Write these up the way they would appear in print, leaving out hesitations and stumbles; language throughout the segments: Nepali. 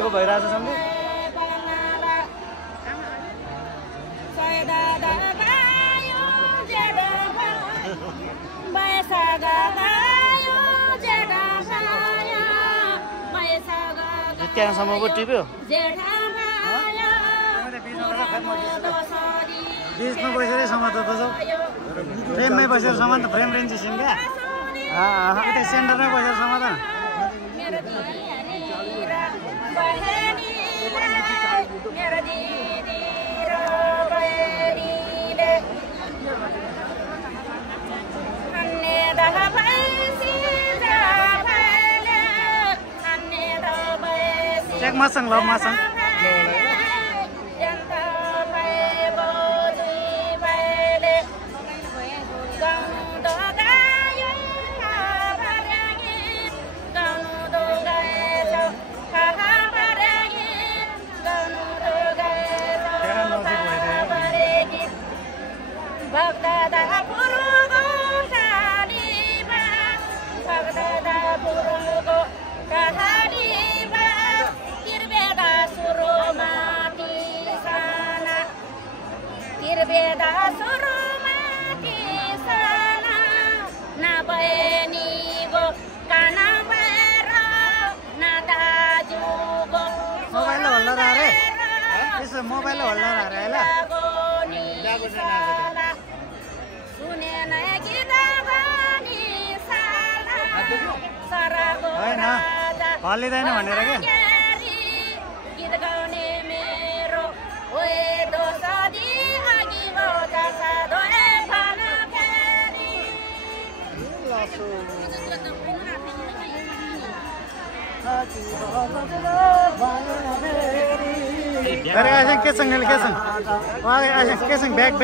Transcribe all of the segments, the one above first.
गएको भइरहेछ सम्झे त्यहाँसम्म पो टिप्यो बिचमा बसेर समात त जाऊ फ्रेममै बसेर समात फ्रेम रेन्ज सिम क्या त्यही सेन्टरमै बसेर समात Cek masang lah masang. Mobile holder अरे ल हैन हल्लिदैन भनेर के अरे ऐसे कैसे बैक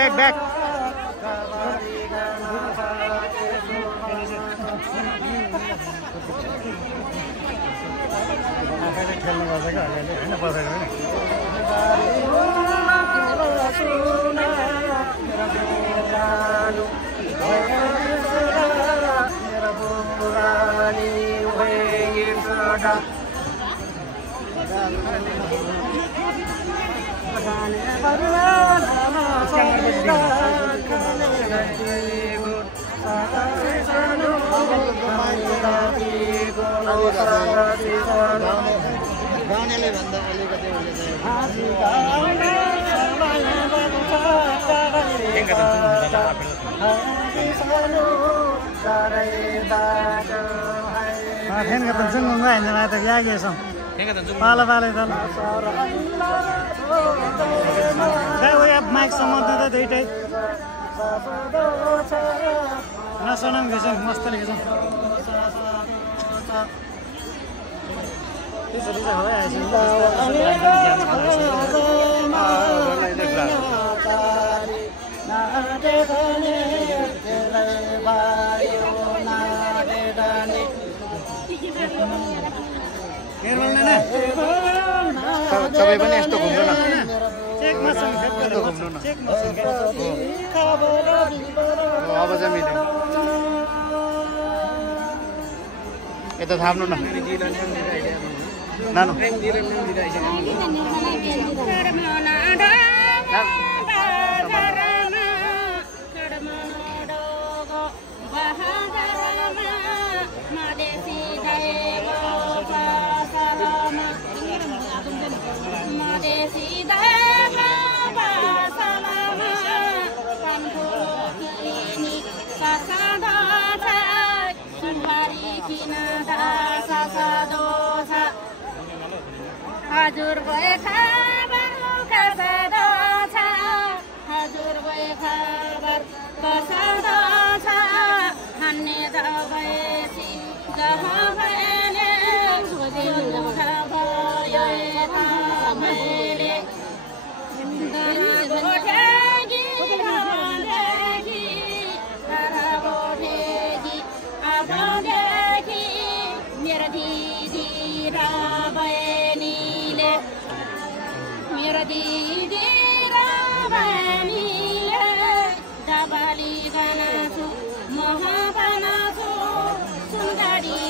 गाउनेले भन्दा अलिकति पाला माइक समात्दा त दुइटै नसुनाम घेछौँ मस्तले घेछौँ त्यसरी चाहिँ हो तपाईँ पनि यस्तो घुम्नु न अब चाहिँ मिल्यो यता थाप्नु न नानु हजुर भए खबर कसो छ हजुर भए खबर कसो छ हान्ने दबाएसी जहाँ भएले सोधिनु भयो मैले गोठेगी गोठेगी गोठेगी आफूदेखि मेरो दिदी र बहिनीले मेरो दिदी र बहिनीले दबाली बनाछु मह बनाछु सुन्दरी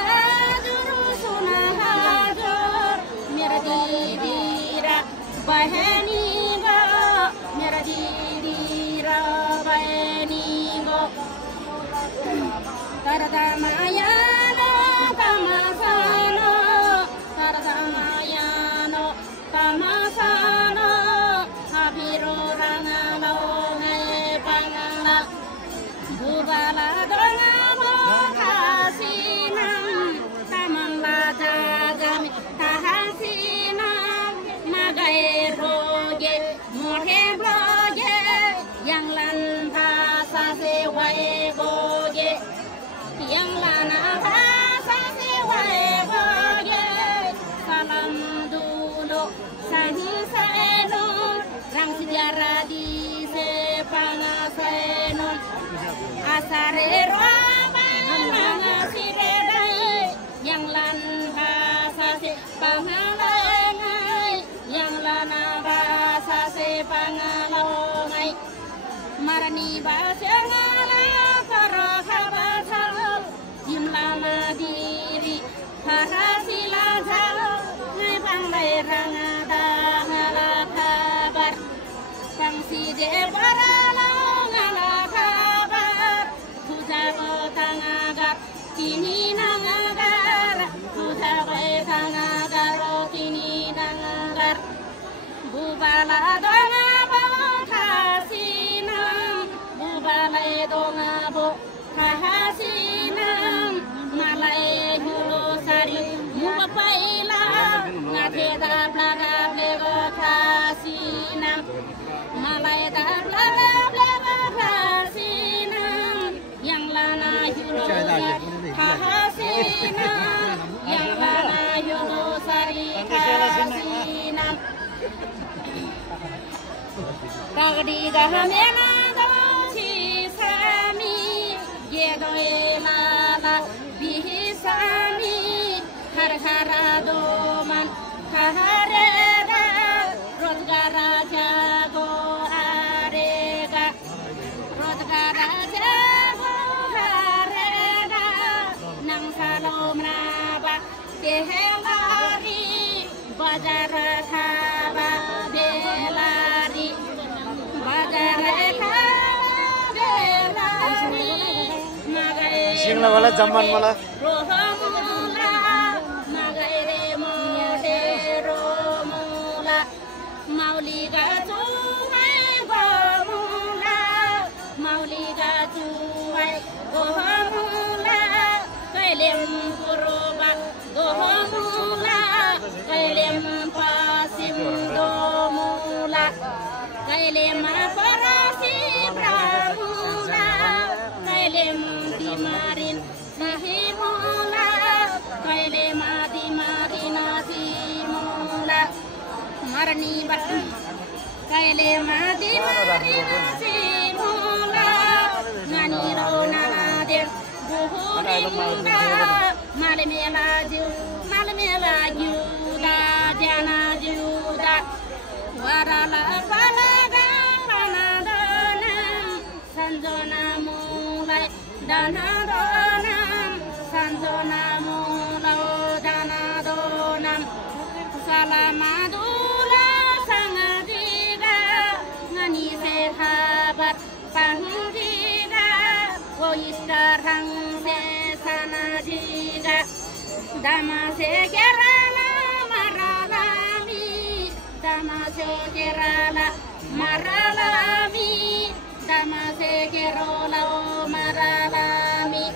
दाजुर सुन हजुर मेरो दिदी र बहिनी गो मेरो दिदी र बहिनी गो तर मायानो तमासानो तर मायानो तमासानो अबिरो रङलो नै पङला बुबाला दङमो खासिनम तमङला जागमी ताहासिनम नगए रोगे मोहे ब्लोगे यङलन भाषा से वए गोगे यङलन भाषा से वए गोगे salam dulu sahiseno rang sejarah di sepangasenon asare roban sirede yang lan bahasa se pangalengai yang lana bahasa se pangalongai marani bahasa ngala para habasal jimlama diri harasila jalo ngai pangai rangada ngala kabar pangsi de barala ngala kabar pujago tangagar kini nangagar pujago tangagar kini nangagar bubala donga bo kasinam bubala donga bo kasinam malai hulu sari mupaila ngate da blaga blego kasinam malai da blaga blego kasinam yang lana hulu kasinam yang lana hulu sari kasinam kagdi gahamena dosi sami yedoela bihisami har haradoman kahareda rozgara jago arega rozgara jago arega nang salom raba tehengari bazar khaba delari bazar khaba delari Singla वाला जम्मान मला Mauliga tuai gomula Mauliga tuai gomula kailem kuroba gomula kailem pasim domula kailem parasi bramula kailem dimarin sihimula kailem dimarina simula marani bat kaile mati marina simula ngani rona der buhuringa malemela juda jana juda warala palaga ranadona sanjona mulai dana dona sanjona mulai dana dona salamadu sahabat panggiga wo istarang se sana jiga dama se kerala maralami dama se kerala maralami dama se kerala maralami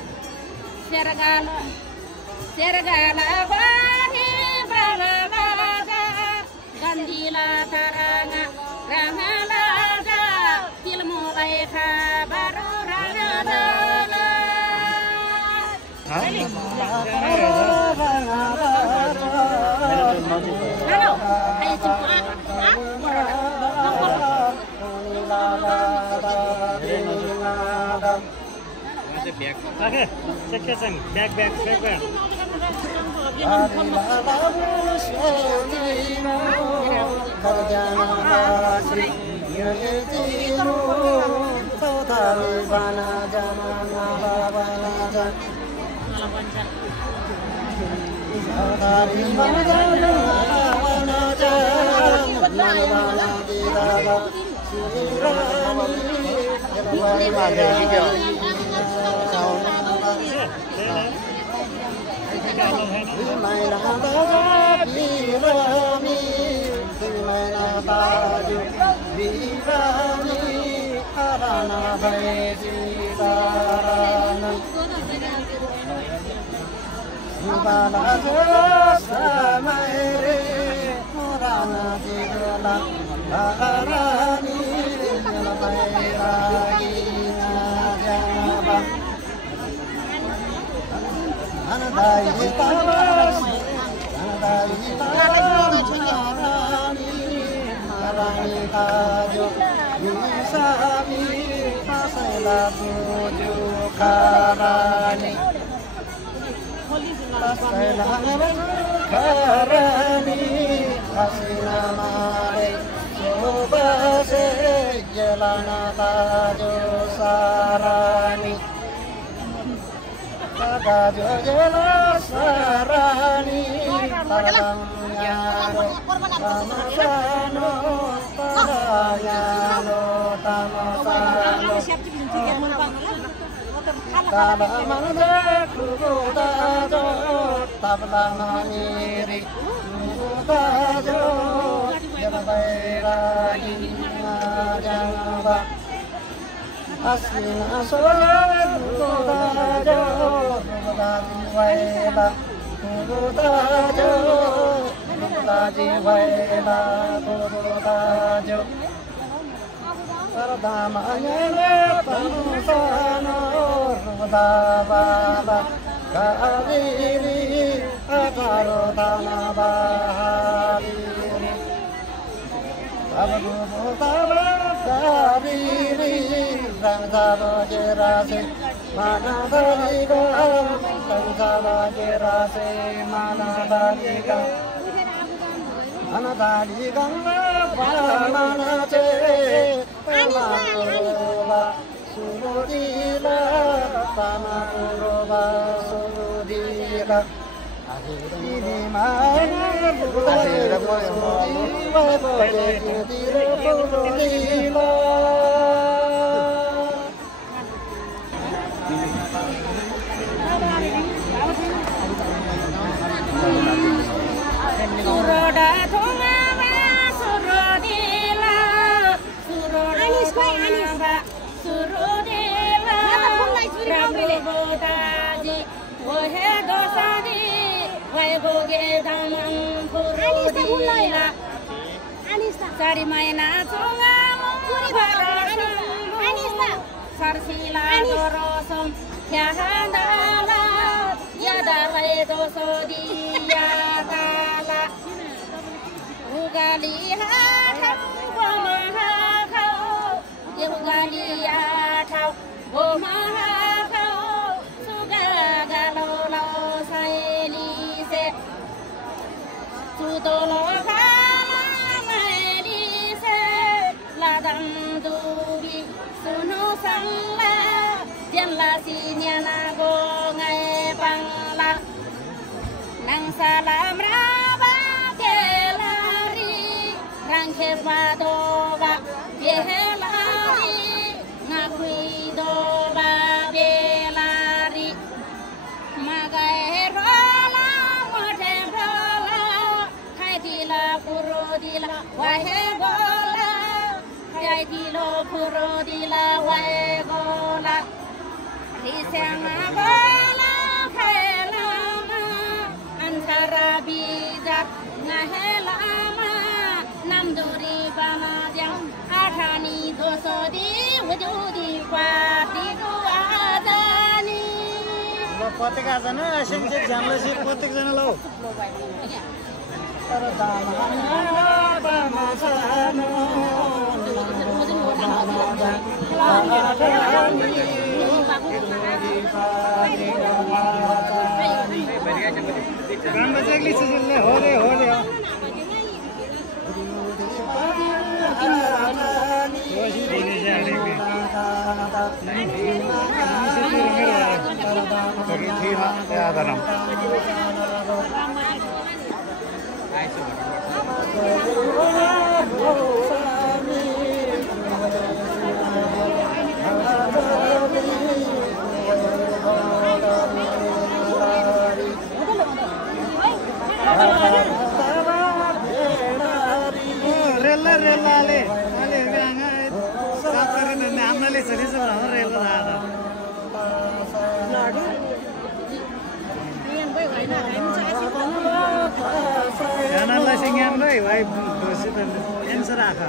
sergala bani balalaga gandila taranga rangala baru rangada halo ayo cepat oke cek bag Bana प्रत्येकजना असेंचे जन्मशी प्रत्येक जण लाव हो रेलले हामीलाई सरी सब rail Janganlah singan doi, wai bersih dan answer akha.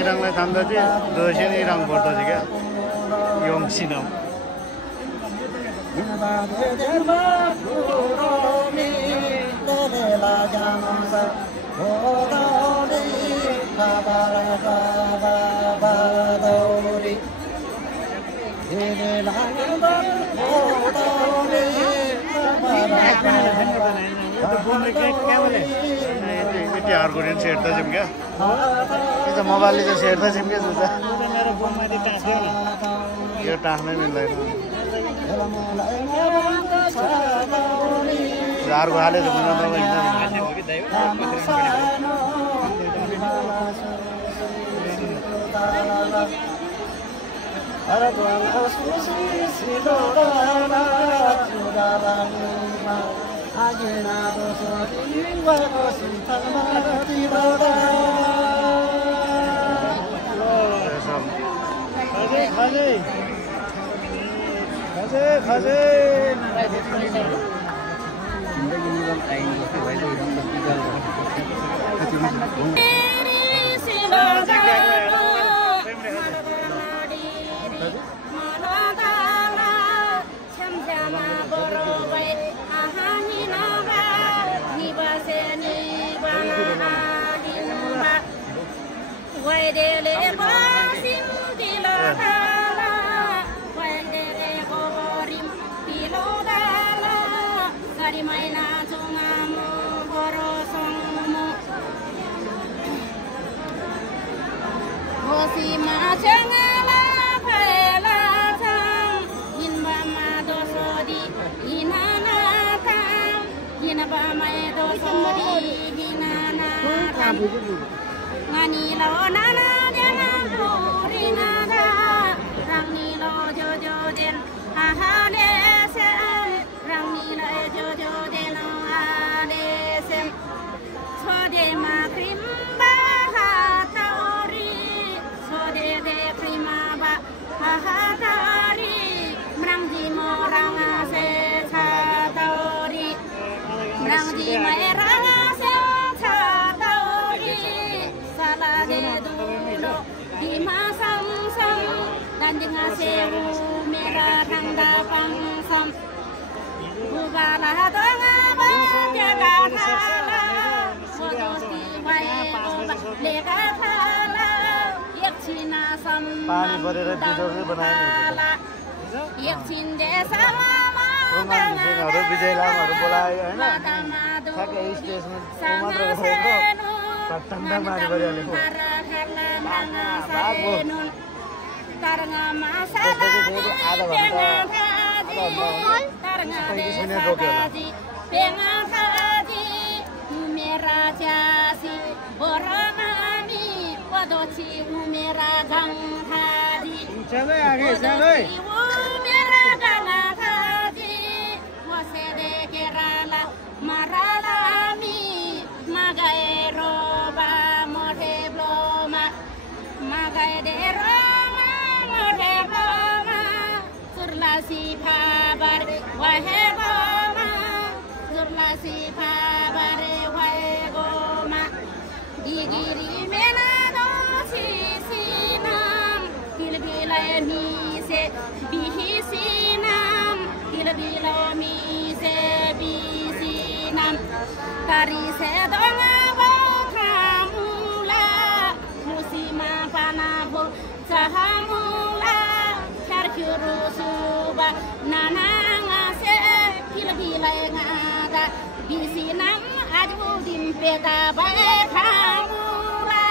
Iranglah tanda di dosen irang porto juga yang sinam. Ini argumen share ta jam kya? Itu mobile itu share ta jam kya sudah? Mera phone में दिखता है ना? ये टाँगने मिल रहा है। यार को हाले तो मुझे तो एकदम अच्छे होगी दाई। अरे तो असुसी सिलोड़ा चुरावानी आगे ना तो सोची वाको सिथमा तिरोड़ा खाजे खाजे खाजे खाजे जिंदगी में हम आएंगे तो भाई लोग हम बस निकल ngani lo na na de na ri na da rang ni lo jo jo den ha ha de se rang ni lo jo jo den ha de se so de ma krim ba ha ta ri so de prima ba ha ha ta ri mrang di mo rang se cha ta ri mrang di mai rang se cha ta ri sala de dulo di ma sam sam dan dengan sewu merah tanda pangsam ubala donga ba jaga thala sodosti wai oba leka thala yakchina sam पानी भरेर बिजोर बनाए एकछिन देशमा मान्छेहरू विजय लामहरू बोलायो हैन ठ्याक्कै स्टेजमा मात्र गएको ठन्डा पानी भरिहालेको चलो आगे चलो Surlasi pabar wahe goma Surlasi pabar wahe goma Digiri mena dosi sinam Bilbilai mise bihi sinam Bilbilai mise bihi sinam Tari sedonga bautramu sahamula karkiru suba nananga se pilpila ngada bisinam aju dimpeta bae khamula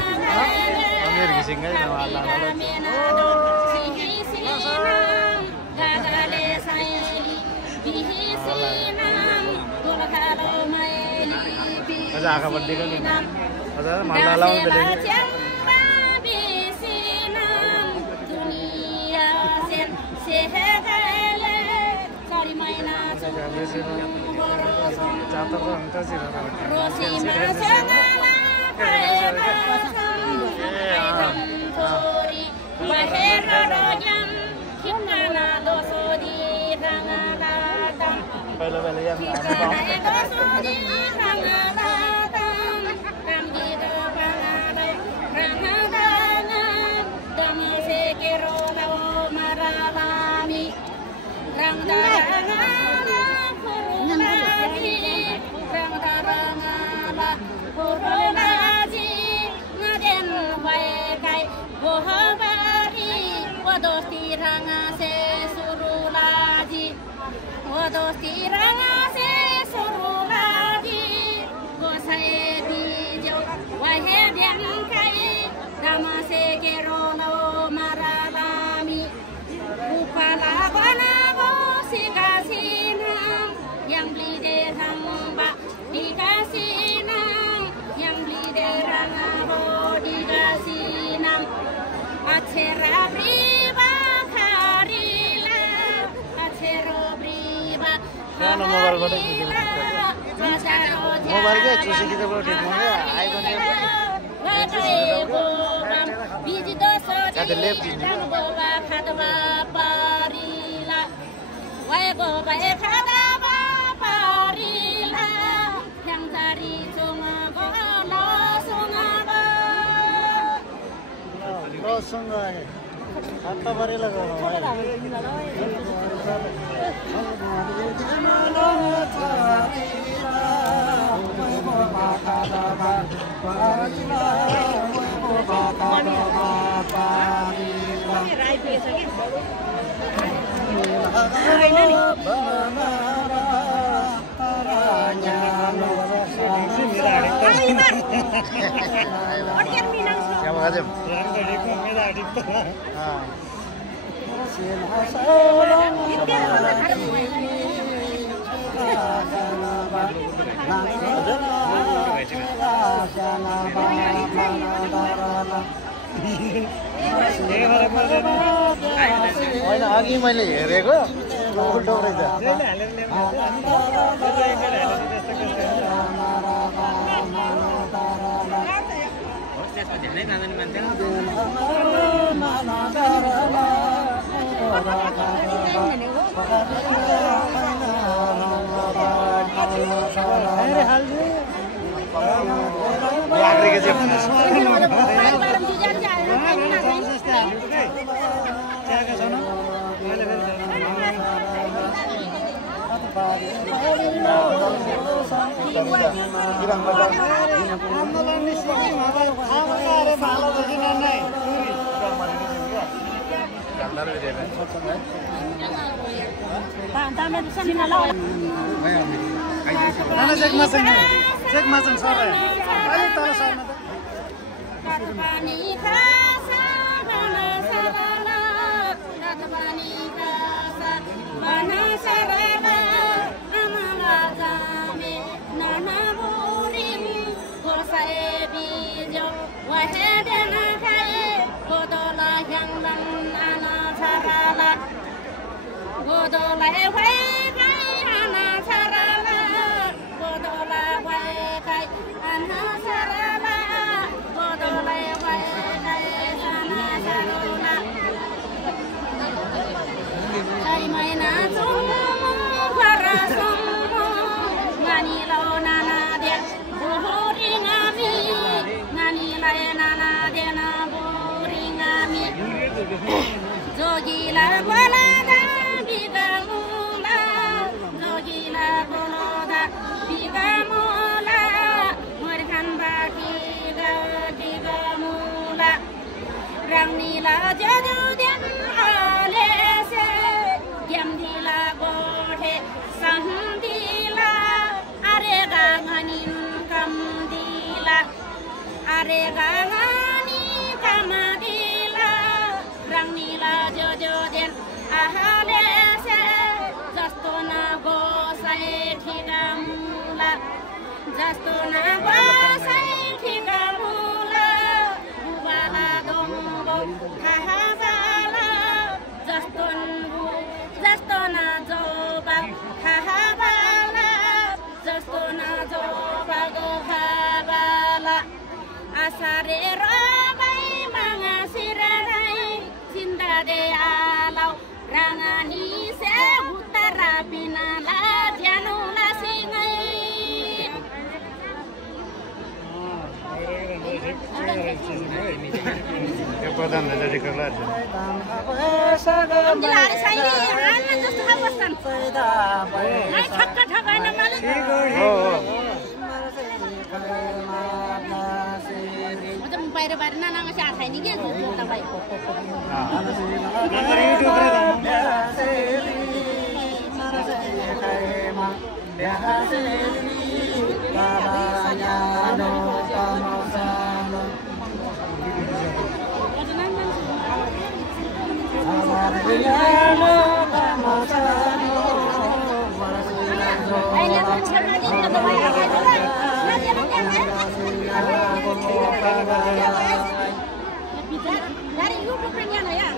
Amir gising aja nama Allah. Masa akan berdiri kan? Masa mana lawan berdiri? Catat tuh, entar sih. तपाईँले यहाँ मोबाइल के चुसी की तो ठीक होंगे आई बने खाता भरे लगा होइन अघि मैले हेरेको उल्टो रहेछ Rangani se utara pinala jano Yang pertama dari kelas. Dilari saya ini जस्तो अवस्थान है ठक्का ठक्का हैन मालिक म बाहिर बाहिर नानामा चाहिँ छैन के तपाईँ dari YouTube nya ya.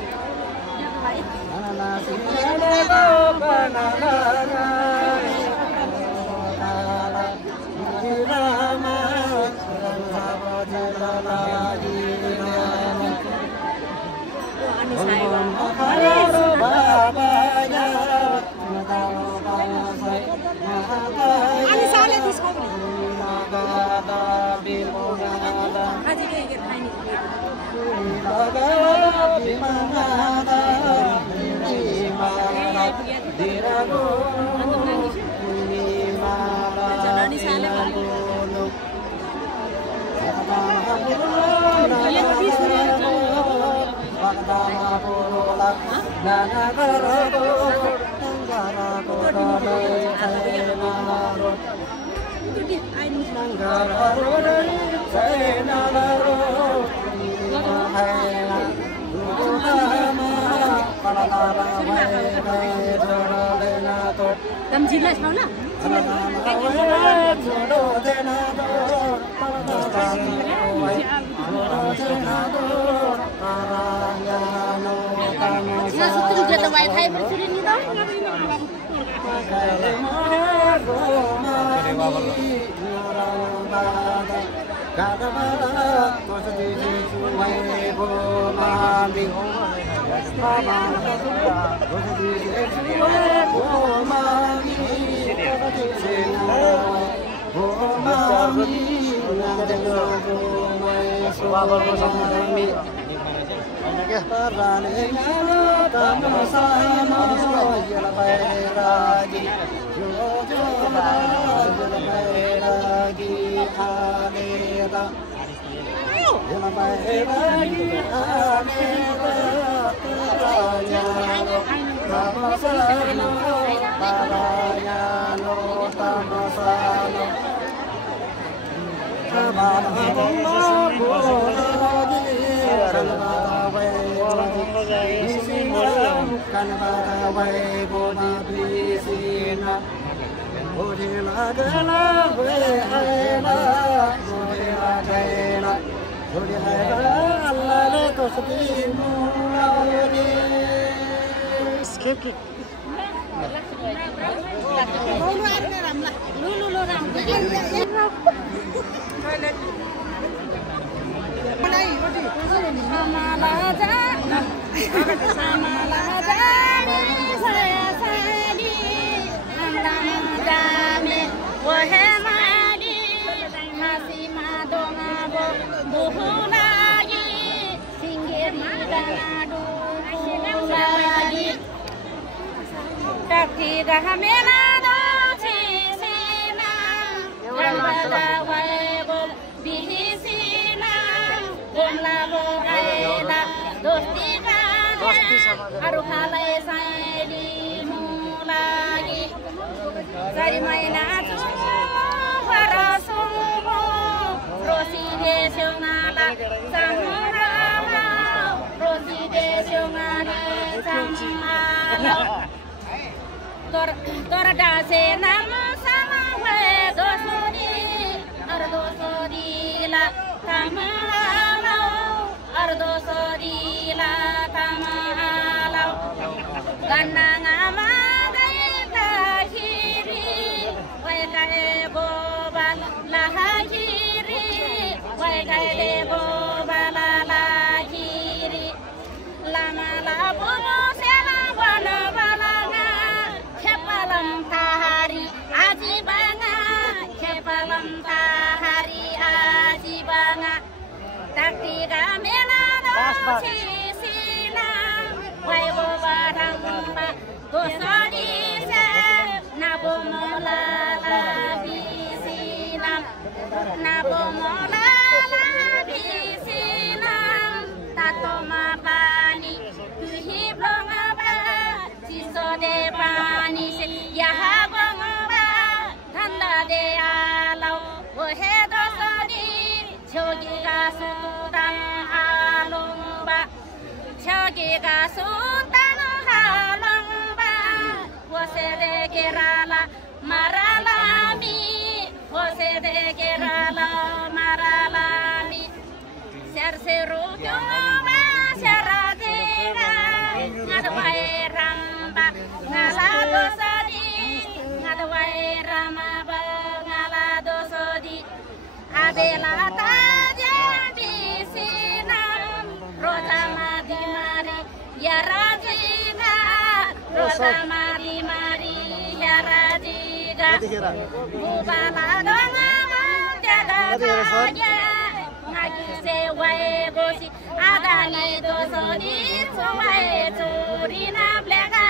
Đâm chín lại sao nào? Nah, setuju kita baik hai bersuri ni dah. sisina wai bo baramba dosari se nabo mola la bisina nabo mola la bisina tato mabani tuhi blonga ba siso de pani se yaha gonga thanda de alo wo he dosari chogi ga sudan alomba chogi ga sudan alomba wo se de kerala maralami wo se de kerala maralami ser seru joma seradega ngadwai ramba ngala dosadi ngadwai rama ba ngala dosodi abela taja bisinam rotama di mari ya rajiga rotama di mari ya rajiga mubala donga jaga saja ngagi se wae gosi adani dosodi sowae turina blega